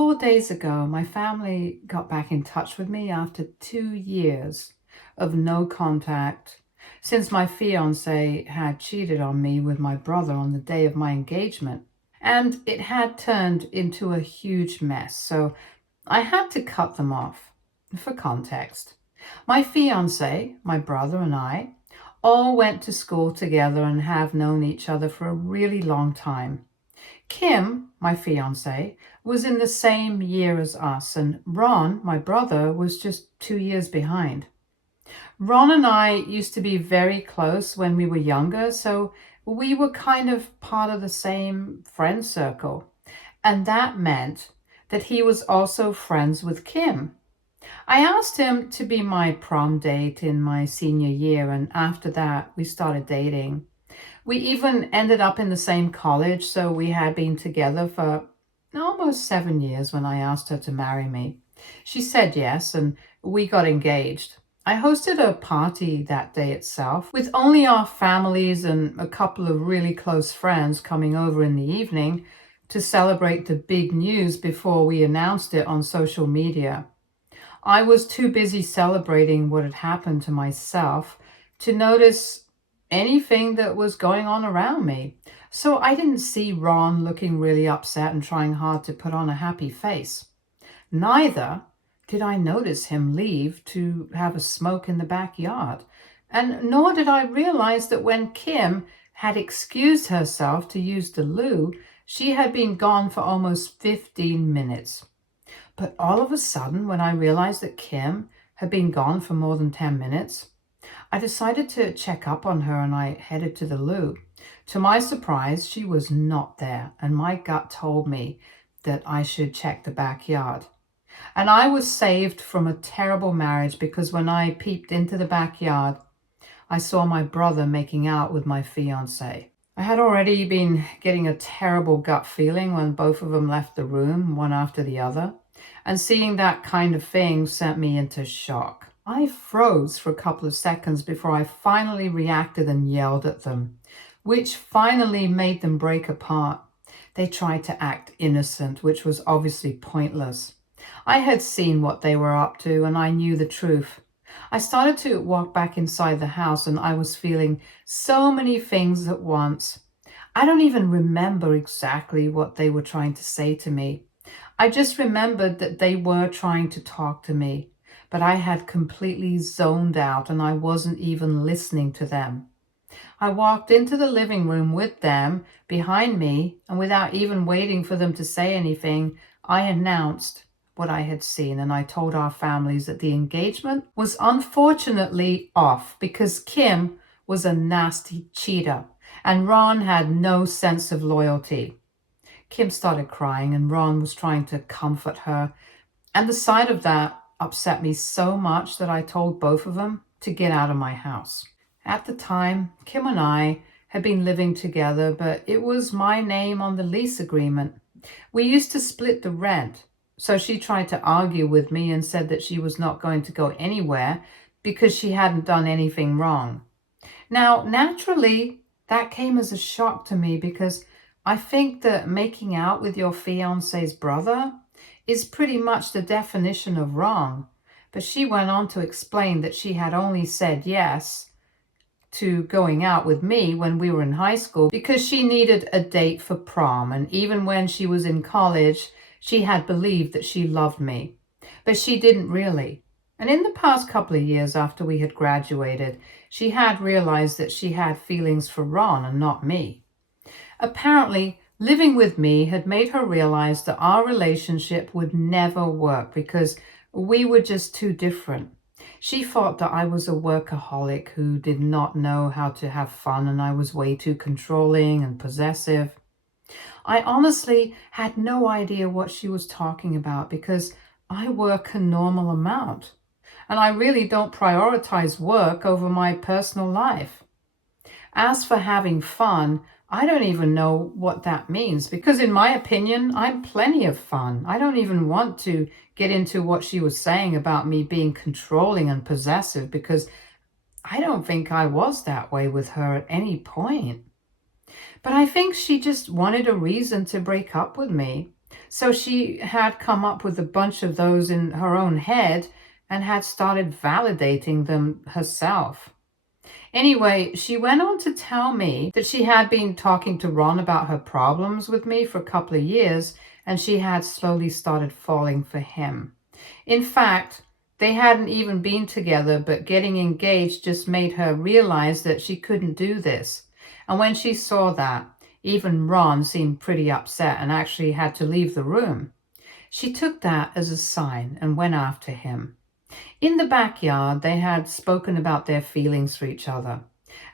4 days ago, my family got back in touch with me after 2 years of no contact since my fiance had cheated on me with my brother on the day of my engagement. And it had turned into a huge mess, so I had to cut them off. For context, my fiance, my brother, and I all went to school together and have known each other for a really long time. Kim, my fiance, was in the same year as us, and Ron, my brother, was just 2 years behind. Ron and I used to be very close when we were younger, so we were kind of part of the same friend circle. And that meant that he was also friends with Kim. I asked him to be my prom date in my senior year, and after that, we started dating. We even ended up in the same college, so we had been together for almost 7 years when I asked her to marry me. She said yes, and we got engaged. I hosted a party that day itself, with only our families and a couple of really close friends coming over in the evening to celebrate the big news before we announced it on social media. I was too busy celebrating what had happened to myself to notice anything that was going on around me. So I didn't see Ron looking really upset and trying hard to put on a happy face. Neither did I notice him leave to have a smoke in the backyard. And nor did I realize that when Kim had excused herself to use the loo, she had been gone for almost 15 minutes. But all of a sudden, when I realized that Kim had been gone for more than 10 minutes, I decided to check up on her and I headed to the loo. To my surprise, she was not there, and my gut told me that I should check the backyard. And I was saved from a terrible marriage because when I peeped into the backyard, I saw my brother making out with my fiance. I had already been getting a terrible gut feeling when both of them left the room, one after the other. And seeing that kind of thing sent me into shock. I froze for a couple of seconds before I finally reacted and yelled at them, which finally made them break apart. They tried to act innocent, which was obviously pointless. I had seen what they were up to and I knew the truth. I started to walk back inside the house and I was feeling so many things at once. I don't even remember exactly what they were trying to say to me. I just remembered that they were trying to talk to me, but I had completely zoned out and I wasn't even listening to them. I walked into the living room with them behind me, and without even waiting for them to say anything, I announced what I had seen, and I told our families that the engagement was unfortunately off because Kim was a nasty cheater and Ron had no sense of loyalty. Kim started crying and Ron was trying to comfort her, and the sight of that upset me so much that I told both of them to get out of my house. At the time, Kim and I had been living together, but it was my name on the lease agreement. We used to split the rent, so she tried to argue with me and said that she was not going to go anywhere because she hadn't done anything wrong. Now, naturally, that came as a shock to me because I think that making out with your fiance's brother is pretty much the definition of wrong. But she went on to explain that she had only said yes to going out with me when we were in high school because she needed a date for prom. And even when she was in college, she had believed that she loved me. But she didn't really. And in the past couple of years after we had graduated, she had realized that she had feelings for Ron and not me. Apparently, living with me had made her realize that our relationship would never work because we were just too different. She thought that I was a workaholic who did not know how to have fun and I was way too controlling and possessive. I honestly had no idea what she was talking about because I work a normal amount and I really don't prioritize work over my personal life. As for having fun, I don't even know what that means because in my opinion, I'm plenty of fun. I don't even want to get into what she was saying about me being controlling and possessive because I don't think I was that way with her at any point. But I think she just wanted a reason to break up with me. So she had come up with a bunch of those in her own head and had started validating them herself. Anyway, she went on to tell me that she had been talking to Ron about her problems with me for a couple of years, and she had slowly started falling for him. In fact, they hadn't even been together, but getting engaged just made her realize that she couldn't do this. And when she saw that, even Ron seemed pretty upset and actually had to leave the room. She took that as a sign and went after him. In the backyard, they had spoken about their feelings for each other,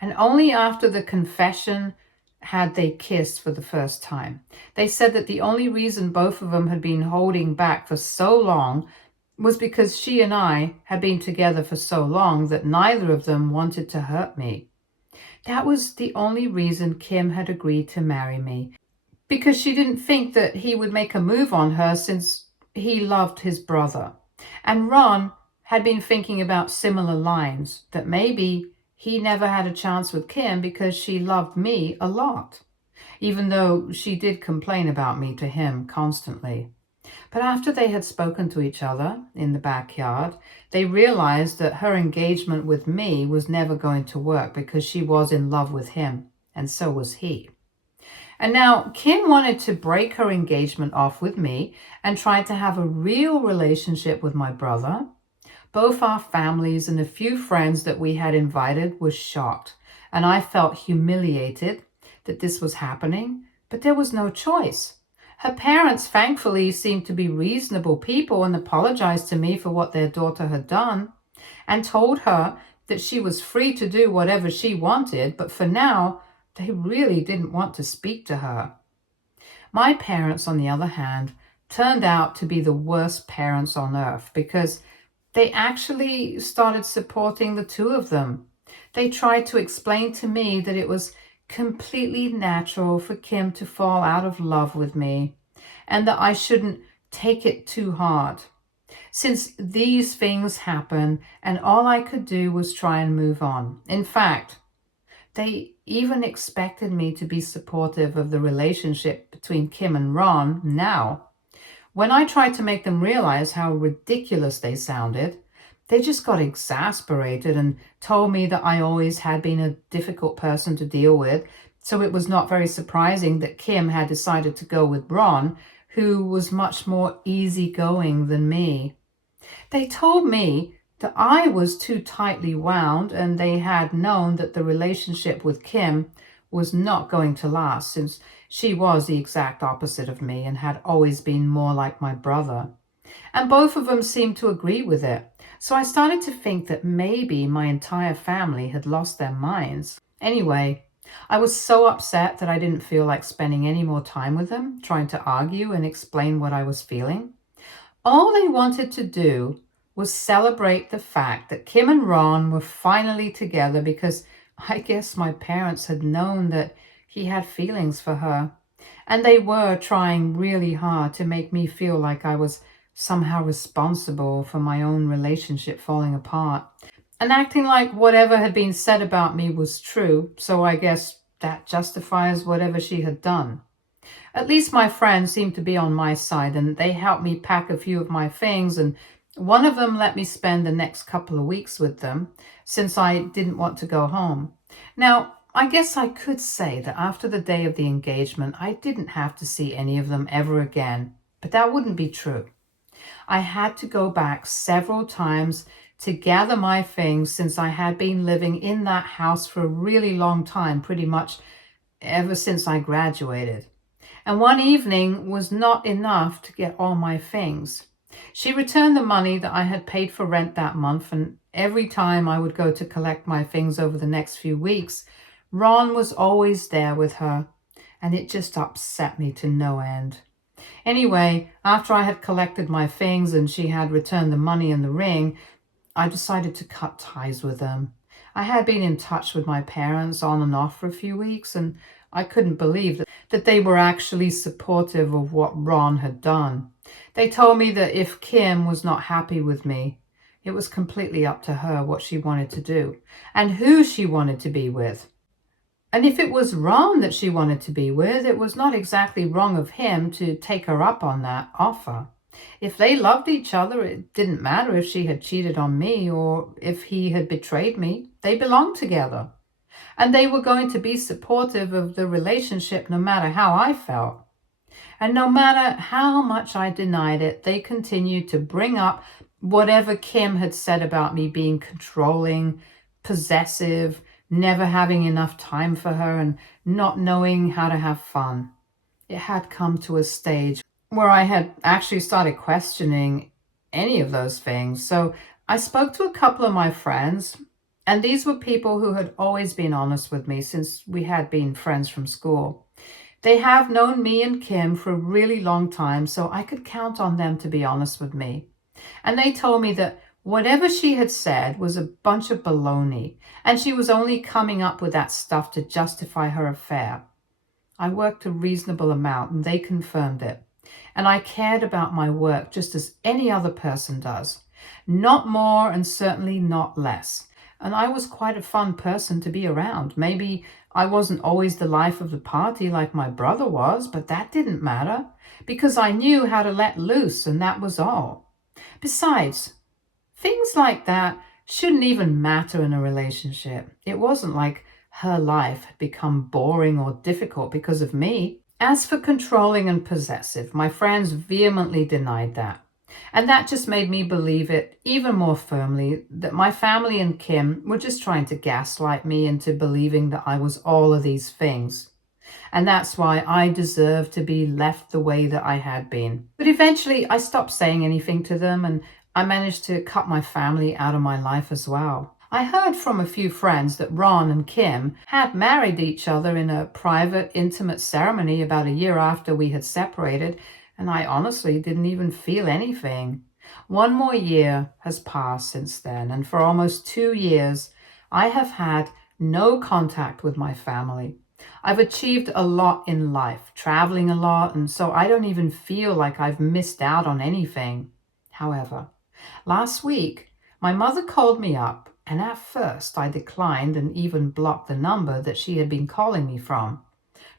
and only after the confession had they kissed for the first time. They said that the only reason both of them had been holding back for so long was because she and I had been together for so long that neither of them wanted to hurt me. That was the only reason Kim had agreed to marry me, because she didn't think that he would make a move on her since he loved his brother. And Ron had been thinking about similar lines, that maybe he never had a chance with Kim because she loved me a lot, even though she did complain about me to him constantly. But after they had spoken to each other in the backyard, they realized that her engagement with me was never going to work because she was in love with him, and so was he. And now Kim wanted to break her engagement off with me and tried to have a real relationship with my brother. Both our families and a few friends that we had invited were shocked, and I felt humiliated that this was happening, but there was no choice. Her parents, thankfully, seemed to be reasonable people and apologized to me for what their daughter had done and told her that she was free to do whatever she wanted, but for now, they really didn't want to speak to her. My parents, on the other hand, turned out to be the worst parents on earth because they actually started supporting the two of them. They tried to explain to me that it was completely natural for Kim to fall out of love with me and that I shouldn't take it too hard, since these things happen and all I could do was try and move on. In fact, they even expected me to be supportive of the relationship between Kim and Ron now. When I tried to make them realize how ridiculous they sounded, they just got exasperated and told me that I always had been a difficult person to deal with, so it was not very surprising that Kim had decided to go with Ron, who was much more easygoing than me. They told me that I was too tightly wound, and they had known that the relationship with Kim was not going to last, since she was the exact opposite of me and had always been more like my brother. And both of them seemed to agree with it. So I started to think that maybe my entire family had lost their minds. Anyway, I was so upset that I didn't feel like spending any more time with them, trying to argue and explain what I was feeling. All they wanted to do was celebrate the fact that Kim and Ron were finally together, because I guess my parents had known that he had feelings for her, and they were trying really hard to make me feel like I was somehow responsible for my own relationship falling apart, and acting like whatever had been said about me was true, so I guess that justifies whatever she had done. At least my friends seemed to be on my side, and they helped me pack a few of my things, and one of them let me spend the next couple of weeks with them, since I didn't want to go home. Now, I guess I could say that after the day of the engagement, I didn't have to see any of them ever again, but that wouldn't be true. I had to go back several times to gather my things, since I had been living in that house for a really long time, pretty much ever since I graduated. And one evening was not enough to get all my things. She returned the money that I had paid for rent that month, and every time I would go to collect my things over the next few weeks, Ron was always there with her, and it just upset me to no end. Anyway, after I had collected my things and she had returned the money and the ring, I decided to cut ties with them. I had been in touch with my parents on and off for a few weeks, and I couldn't believe that they were actually supportive of what Ron had done. They told me that if Kim was not happy with me, it was completely up to her what she wanted to do and who she wanted to be with. And if it was Ron that she wanted to be with, it was not exactly wrong of him to take her up on that offer. If they loved each other, it didn't matter if she had cheated on me or if he had betrayed me. They belonged together. And they were going to be supportive of the relationship no matter how I felt. And no matter how much I denied it, they continued to bring up whatever Kim had said about me being controlling, possessive, never having enough time for her, and not knowing how to have fun. It had come to a stage where I had actually started questioning any of those things. So I spoke to a couple of my friends, and these were people who had always been honest with me since we had been friends from school. They have known me and Kim for a really long time, so I could count on them to be honest with me. And they told me that whatever she had said was a bunch of baloney, and she was only coming up with that stuff to justify her affair. I worked a reasonable amount, and they confirmed it. And I cared about my work just as any other person does. Not more and certainly not less. And I was quite a fun person to be around. Maybe I wasn't always the life of the party like my brother was, but that didn't matter because I knew how to let loose, and that was all. Besides, things like that shouldn't even matter in a relationship. It wasn't like her life had become boring or difficult because of me. As for controlling and possessive, my friends vehemently denied that. And that just made me believe it even more firmly that my family and Kim were just trying to gaslight me into believing that I was all of these things. And that's why I deserved to be left the way that I had been. But eventually I stopped saying anything to them, and I managed to cut my family out of my life as well. I heard from a few friends that Ron and Kim had married each other in a private, intimate ceremony about a year after we had separated, and I honestly didn't even feel anything. One more year has passed since then, and for almost 2 years, I have had no contact with my family. I've achieved a lot in life, traveling a lot, and so I don't even feel like I've missed out on anything. However, last week, my mother called me up, and at first I declined and even blocked the number that she had been calling me from.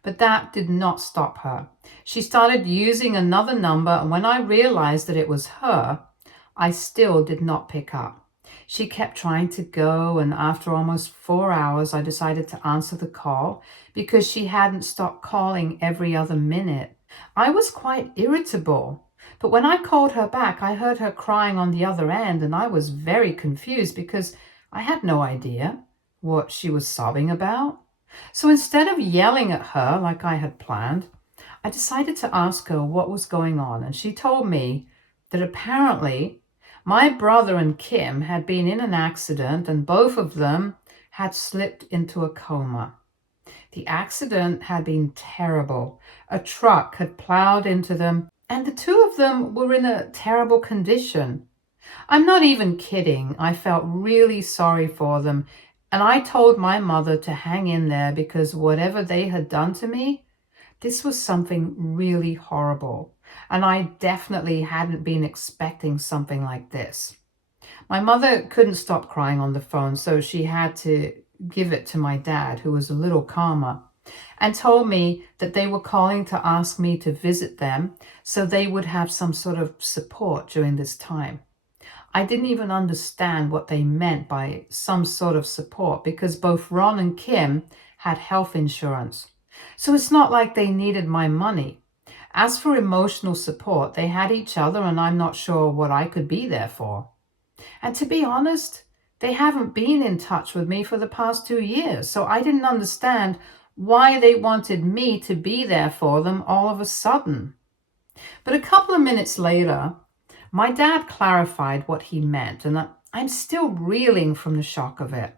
But that did not stop her. She started using another number, and when I realized that it was her, I still did not pick up. She kept trying to go, and after almost 4 hours, I decided to answer the call because she hadn't stopped calling every other minute. I was quite irritable, but when I called her back, I heard her crying on the other end, and I was very confused because I had no idea what she was sobbing about. So instead of yelling at her like I had planned, I decided to ask her what was going on, and she told me that apparently my brother and Kim had been in an accident and both of them had slipped into a coma. The accident had been terrible. A truck had plowed into them, and the two of them were in a terrible condition. I'm not even kidding. I felt really sorry for them, and I told my mother to hang in there because whatever they had done to me, this was something really horrible, and I definitely hadn't been expecting something like this. My mother couldn't stop crying on the phone, so she had to give it to my dad, who was a little calmer, and told me that they were calling to ask me to visit them so they would have some sort of support during this time. I didn't even understand what they meant by some sort of support because both Ron and Kim had health insurance. So it's not like they needed my money. As for emotional support, they had each other, and I'm not sure what I could be there for. And to be honest, they haven't been in touch with me for the past 2 years, so I didn't understand why they wanted me to be there for them all of a sudden. But a couple of minutes later, my dad clarified what he meant, and I'm still reeling from the shock of it.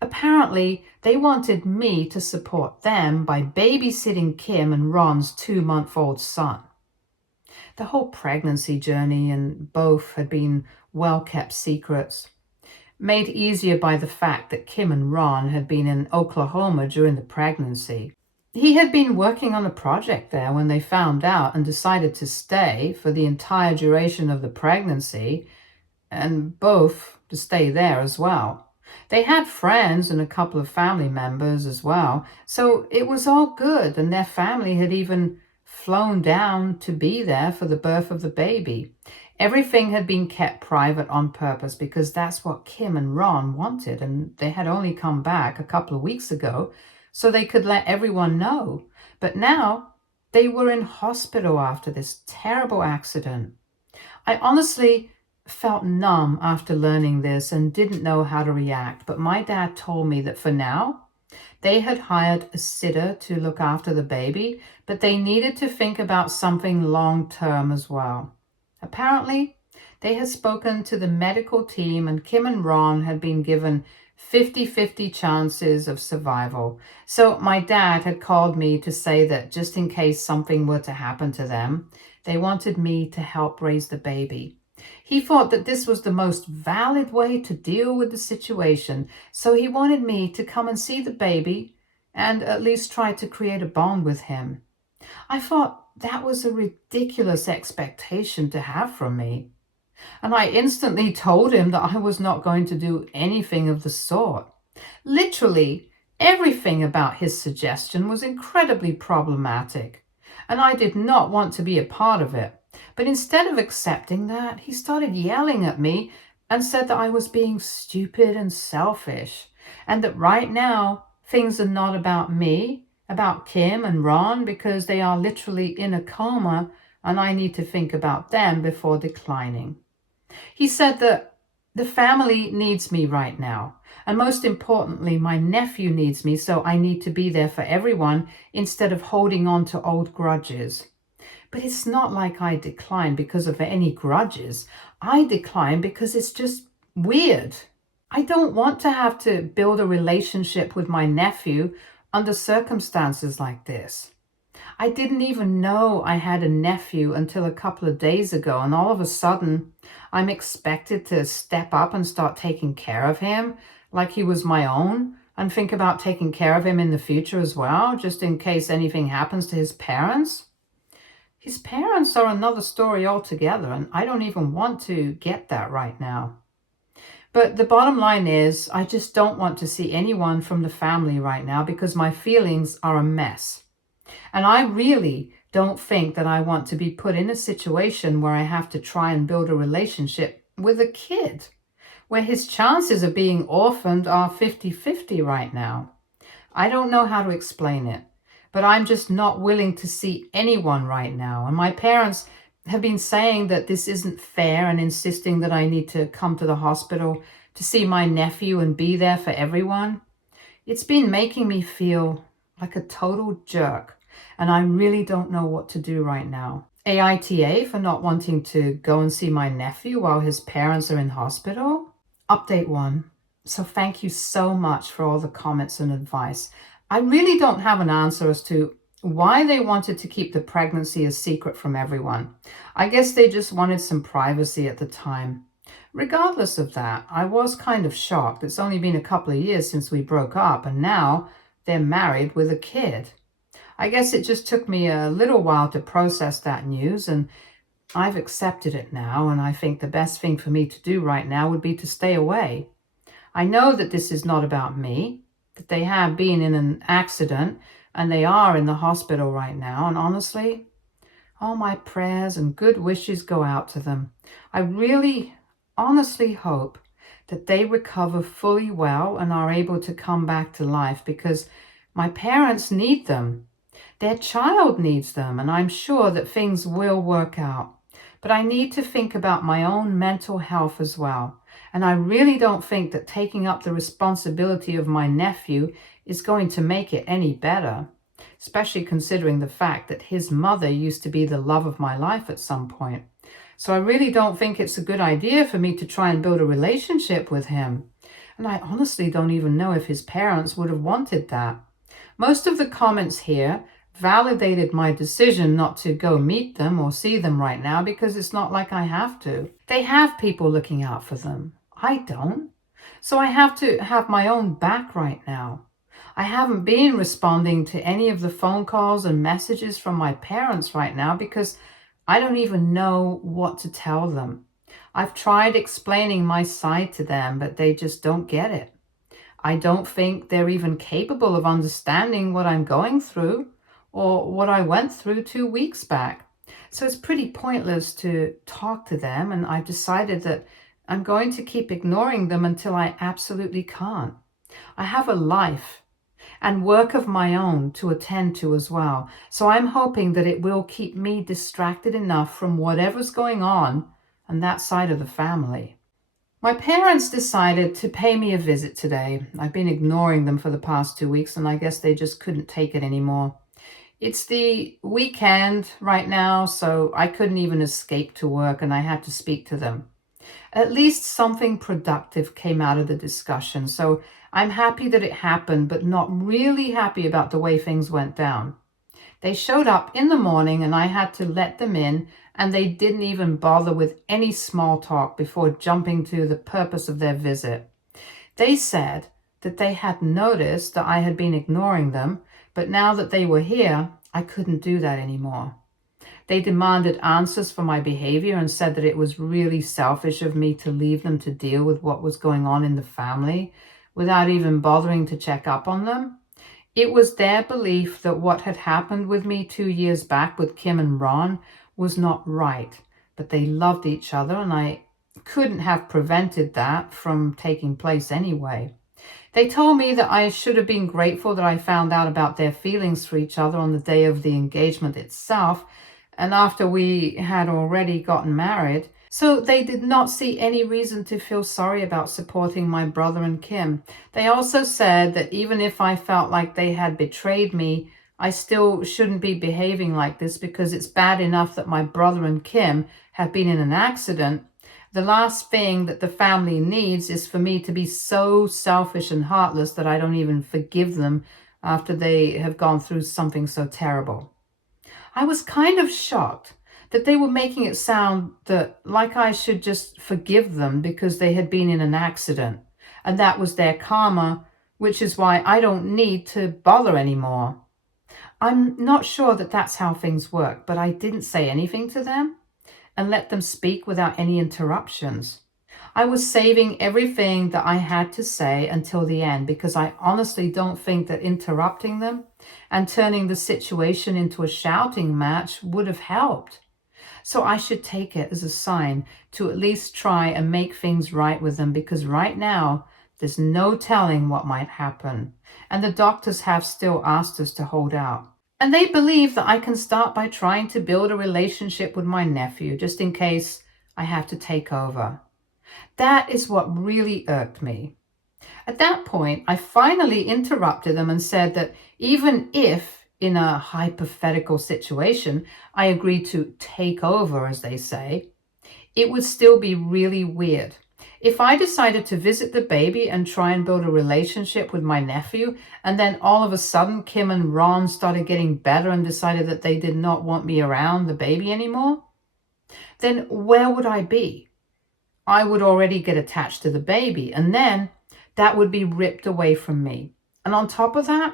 Apparently, they wanted me to support them by babysitting Kim and Ron's 2-month-old son. The whole pregnancy journey and both had been well-kept secrets, made easier by the fact that Kim and Ron had been in Oklahoma during the pregnancy. He had been working on a project there when they found out and decided to stay for the entire duration of the pregnancy, and both to stay there as well. They had friends and a couple of family members as well, so it was all good, and their family had even flown down to be there for the birth of the baby. Everything had been kept private on purpose because that's what Kim and Ron wanted, and they had only come back a couple of weeks ago so they could let everyone know. But now they were in hospital after this terrible accident. I honestly felt numb after learning this and didn't know how to react, but my dad told me that for now, they had hired a sitter to look after the baby, but they needed to think about something long term as well. Apparently, they had spoken to the medical team, and Kim and Ron had been given 50-50 chances of survival. So my dad had called me to say that just in case something were to happen to them, they wanted me to help raise the baby. He thought that this was the most valid way to deal with the situation, so he wanted me to come and see the baby and at least try to create a bond with him. I thought that was a ridiculous expectation to have from me. And I instantly told him that I was not going to do anything of the sort. Literally, everything about his suggestion was incredibly problematic, and I did not want to be a part of it. But instead of accepting that, he started yelling at me and said that I was being stupid and selfish, and that right now things are not about me, about Kim and Ron, because they are literally in a coma and I need to think about them before declining. He said that the family needs me right now. And most importantly, my nephew needs me, so I need to be there for everyone instead of holding on to old grudges. But it's not like I decline because of any grudges. I decline because it's just weird. I don't want to have to build a relationship with my nephew under circumstances like this. I didn't even know I had a nephew until a couple of days ago, and all of a sudden, I'm expected to step up and start taking care of him like he was my own, and think about taking care of him in the future as well, just in case anything happens to his parents. His parents are another story altogether, and I don't even want to get that right now. But the bottom line is, I just don't want to see anyone from the family right now because my feelings are a mess. And I really don't think that I want to be put in a situation where I have to try and build a relationship with a kid, where his chances of being orphaned are 50-50 right now. I don't know how to explain it, but I'm just not willing to see anyone right now. And my parents have been saying that this isn't fair and insisting that I need to come to the hospital to see my nephew and be there for everyone. It's been making me feel like a total jerk, and I really don't know what to do right now. AITA for not wanting to go and see my nephew while his parents are in hospital. Update 1. So thank you so much for all the comments and advice. I really don't have an answer as to why they wanted to keep the pregnancy a secret from everyone. I guess they just wanted some privacy at the time. Regardless of that, I was kind of shocked. It's only been a couple of years since we broke up, and now they're married with a kid. I guess it just took me a little while to process that news, and I've accepted it now, and I think the best thing for me to do right now would be to stay away. I know that this is not about me, that they have been in an accident, and they are in the hospital right now, and honestly, all my prayers and good wishes go out to them. I really, honestly hope that they recover fully well and are able to come back to life, because my parents need them. Their child needs them, and I'm sure that things will work out. But I need to think about my own mental health as well. And I really don't think that taking up the responsibility of my nephew is going to make it any better, especially considering the fact that his mother used to be the love of my life at some point. So I really don't think it's a good idea for me to try and build a relationship with him. And I honestly don't even know if his parents would have wanted that. Most of the comments here validated my decision not to go meet them or see them right now, because it's not like I have to. They have people looking out for them. I don't. So I have to have my own back right now. I haven't been responding to any of the phone calls and messages from my parents right now because I don't even know what to tell them. I've tried explaining my side to them, but they just don't get it. I don't think they're even capable of understanding what I'm going through or what I went through 2 weeks back. So it's pretty pointless to talk to them, and I've decided that I'm going to keep ignoring them until I absolutely can't. I have a life and work of my own to attend to as well. So I'm hoping that it will keep me distracted enough from whatever's going on that side of the family. My parents decided to pay me a visit today. I've been ignoring them for the past 2 weeks, and I guess they just couldn't take it anymore. It's the weekend right now, so I couldn't even escape to work, and I had to speak to them. At least something productive came out of the discussion, so I'm happy that it happened, but not really happy about the way things went down. They showed up in the morning and I had to let them in, and they didn't even bother with any small talk before jumping to the purpose of their visit. They said that they had noticed that I had been ignoring them, but now that they were here, I couldn't do that anymore. They demanded answers for my behavior and said that it was really selfish of me to leave them to deal with what was going on in the family without even bothering to check up on them. It was their belief that what had happened with me 2 years back with Kim and Ron was not right, but they loved each other and I couldn't have prevented that from taking place anyway. They told me that I should have been grateful that I found out about their feelings for each other on the day of the engagement itself, and after we had already gotten married. So they did not see any reason to feel sorry about supporting my brother and Kim. They also said that even if I felt like they had betrayed me, I still shouldn't be behaving like this because it's bad enough that my brother and Kim have been in an accident. The last thing that the family needs is for me to be so selfish and heartless that I don't even forgive them after they have gone through something so terrible. I was kind of shocked that they were making it sound that like I should just forgive them because they had been in an accident and that was their karma, which is why I don't need to bother anymore. I'm not sure that that's how things work, but I didn't say anything to them and let them speak without any interruptions. I was saving everything that I had to say until the end because I honestly don't think that interrupting them and turning the situation into a shouting match would have helped. So I should take it as a sign to at least try and make things right with them because right now there's no telling what might happen. And the doctors have still asked us to hold out. And they believe that I can start by trying to build a relationship with my nephew just in case I have to take over. That is what really irked me. At that point, I finally interrupted them and said that even if, in a hypothetical situation, I agreed to take over, as they say, it would still be really weird. If I decided to visit the baby and try and build a relationship with my nephew, and then all of a sudden Kim and Ron started getting better and decided that they did not want me around the baby anymore, then where would I be? I would already get attached to the baby, and then that would be ripped away from me. And on top of that,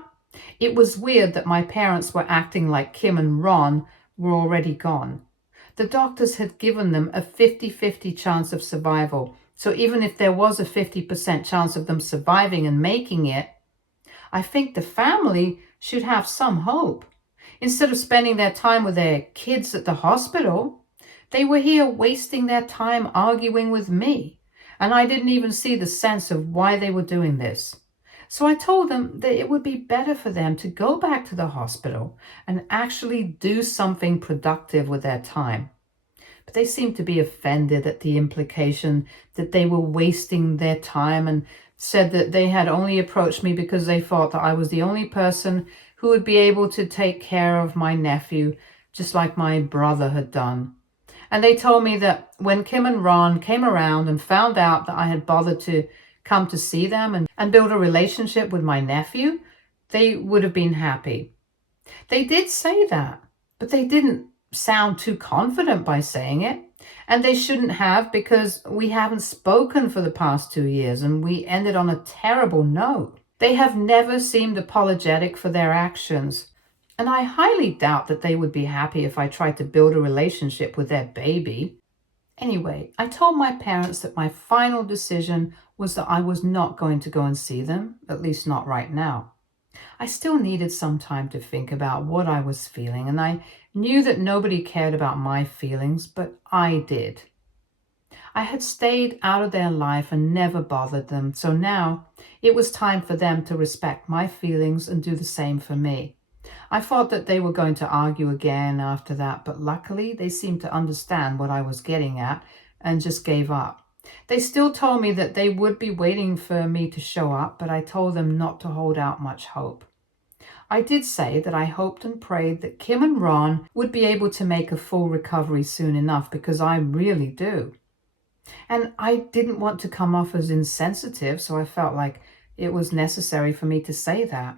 it was weird that my parents were acting like Kim and Ron were already gone. The doctors had given them a 50-50 chance of survival. So even if there was a 50% chance of them surviving and making it, I think the family should have some hope. Instead of spending their time with their kids at the hospital, they were here wasting their time arguing with me. And I didn't even see the sense of why they were doing this. So I told them that it would be better for them to go back to the hospital and actually do something productive with their time. But they seemed to be offended at the implication that they were wasting their time and said that they had only approached me because they thought that I was the only person who would be able to take care of my nephew, just like my brother had done. And they told me that when Kim and Ron came around and found out that I had bothered to come to see them and build a relationship with my nephew, they would have been happy. They did say that, but they didn't sound too confident by saying it. And they shouldn't have because we haven't spoken for the past 2 years and we ended on a terrible note. They have never seemed apologetic for their actions. And I highly doubt that they would be happy if I tried to build a relationship with their baby. Anyway, I told my parents that my final decision was that I was not going to go and see them, at least not right now. I still needed some time to think about what I was feeling, and I knew that nobody cared about my feelings, but I did. I had stayed out of their life and never bothered them, so now it was time for them to respect my feelings and do the same for me. I thought that they were going to argue again after that, but luckily they seemed to understand what I was getting at and just gave up. They still told me that they would be waiting for me to show up, but I told them not to hold out much hope. I did say that I hoped and prayed that Kim and Ron would be able to make a full recovery soon enough, because I really do. And I didn't want to come off as insensitive, so I felt like it was necessary for me to say that.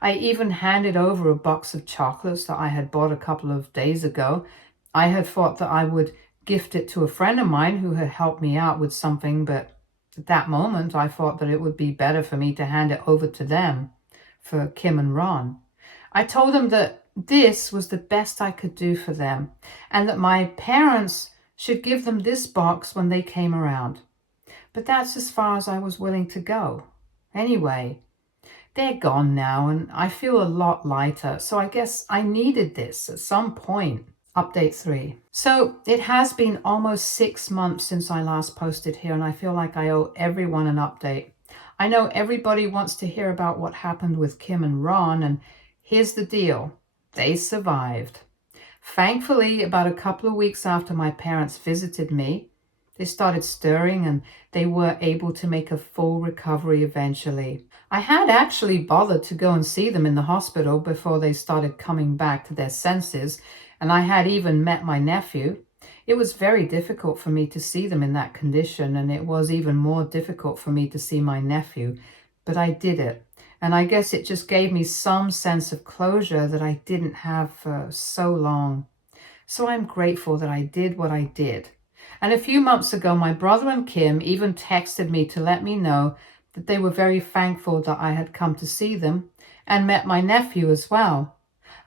I even handed over a box of chocolates that I had bought a couple of days ago. I had thought that I would gift it to a friend of mine who had helped me out with something, but at that moment I thought that it would be better for me to hand it over to them, for Kim and Ron. I told them that this was the best I could do for them, and that my parents should give them this box when they came around. But that's as far as I was willing to go. Anyway, they're gone now, and I feel a lot lighter, so I guess I needed this at some point. Update 3. So it has been almost 6 months since I last posted here, and I feel like I owe everyone an update. I know everybody wants to hear about what happened with Kim and Ron, and here's the deal. They survived. Thankfully, about a couple of weeks after my parents visited me, they started stirring and they were able to make a full recovery eventually. I had actually bothered to go and see them in the hospital before they started coming back to their senses, and I had even met my nephew. It was very difficult for me to see them in that condition, and it was even more difficult for me to see my nephew, but I did it. And I guess it just gave me some sense of closure that I didn't have for so long. So I'm grateful that I did what I did. And a few months ago, my brother and Kim even texted me to let me know that they were very thankful that I had come to see them and met my nephew as well.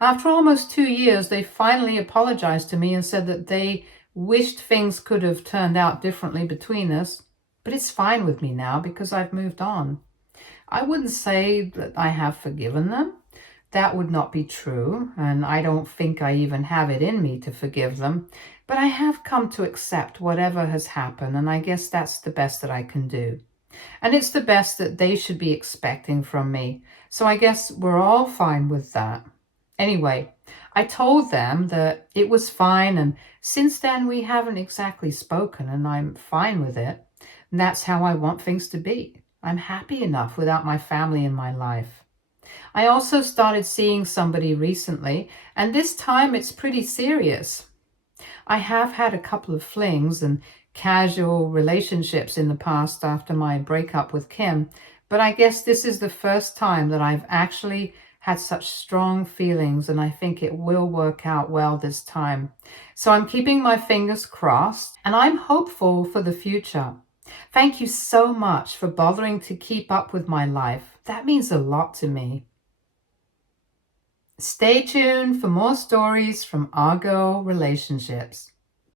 After almost 2 years, they finally apologized to me and said that they wished things could have turned out differently between us, but it's fine with me now because I've moved on. I wouldn't say that I have forgiven them. That would not be true, and I don't think I even have it in me to forgive them. But I have come to accept whatever has happened, and I guess that's the best that I can do. And it's the best that they should be expecting from me. So I guess we're all fine with that. Anyway, I told them that it was fine, and since then we haven't exactly spoken, and I'm fine with it. And that's how I want things to be. I'm happy enough without my family in my life. I also started seeing somebody recently, and this time it's pretty serious. I have had a couple of flings and casual relationships in the past after my breakup with Kim, but I guess this is the first time that I've actually had such strong feelings, and I think it will work out well this time. So I'm keeping my fingers crossed, and I'm hopeful for the future. Thank you so much for bothering to keep up with my life. That means a lot to me. Stay tuned for more stories from our girl relationships.